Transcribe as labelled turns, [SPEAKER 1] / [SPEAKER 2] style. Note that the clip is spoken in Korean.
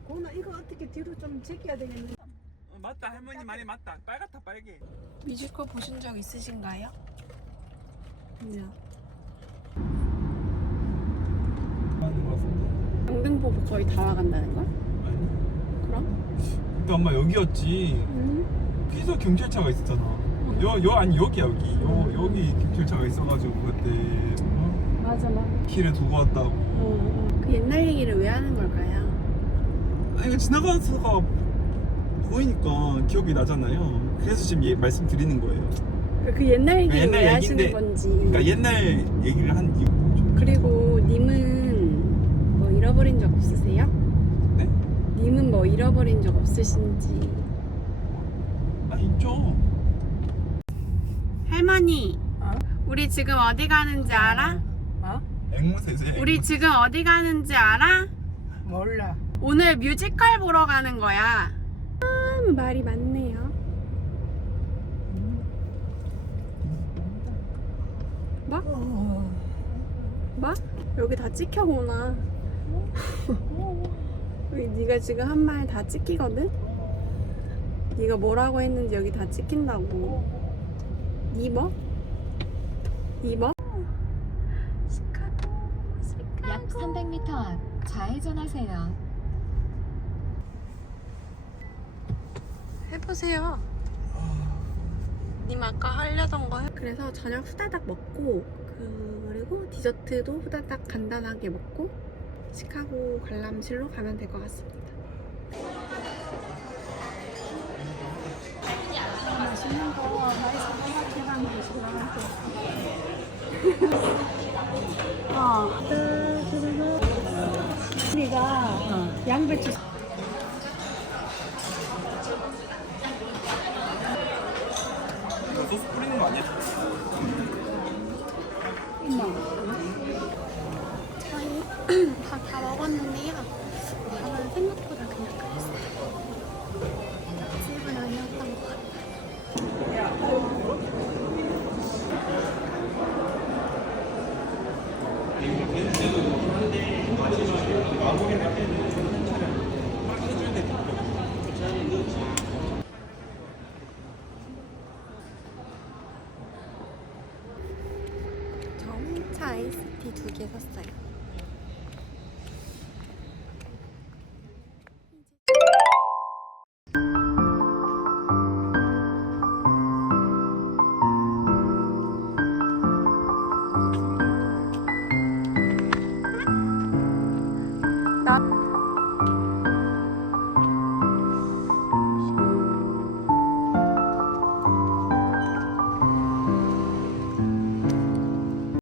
[SPEAKER 1] 고나 이거 어떻게 뒤로 좀 제껴야 되겠는데.
[SPEAKER 2] 맞다 할머니 말이 맞다. 빨갛다 빨개.
[SPEAKER 3] 뮤지컬 보신 적 있으신가요?
[SPEAKER 1] 아니야.
[SPEAKER 3] 영등포 거의 다 와간다는 걸?
[SPEAKER 2] 아니.
[SPEAKER 3] 그럼?
[SPEAKER 2] 그러니까 엄마 여기였지. 여기서 경찰차가 있었잖아. 아니 여기야 여기. 여기 경찰차가 있어가지고 그때
[SPEAKER 1] 맞아 맞아.
[SPEAKER 2] 길에 두고 왔다고.
[SPEAKER 3] 그 옛날 얘기를 왜 하는 걸까요?
[SPEAKER 2] 아니 이거 지나가서가 보이니까 기억이 나잖아요. 그래서 지금 말씀드리는 거예요.
[SPEAKER 3] 그 옛날 얘기를
[SPEAKER 2] 옛날
[SPEAKER 3] 왜
[SPEAKER 2] 얘기인데,
[SPEAKER 3] 하시는 건지.
[SPEAKER 2] 그러니까 옛날 얘기를 한 이유.
[SPEAKER 3] 그리고 님은 뭐 잃어버린 적 없으세요?
[SPEAKER 2] 네?
[SPEAKER 3] 님은 뭐 잃어버린 적 없으신지.
[SPEAKER 2] 아 있죠.
[SPEAKER 3] 할머니, 우리 지금 어디 가는지 알아?
[SPEAKER 2] 앵무새세.
[SPEAKER 3] 우리 지금 어디 가는지 알아?
[SPEAKER 1] 몰라.
[SPEAKER 3] 오늘 뮤지컬 보러 가는 거야. 참 말이 많네요. 뭐? 뭐? 여기 다 찍혀구나. 여기 네가 지금 한 말 다 찍히거든? 네가 뭐라고 했는지 여기 다 찍힌다고. 니 뭐? 니 뭐?
[SPEAKER 4] 약 300m 앞 좌회전하세요.
[SPEAKER 3] 해보세요. 님 아까 하려던 거 해. 그래서 저녁 후다닥 먹고 그리고 디저트도 후다닥 간단하게 먹고 시카고 관람실로 가면 될 것 같습니다.
[SPEAKER 1] 맛있는 거 나에서 생각해가는 게 싫어. 우리가 양배추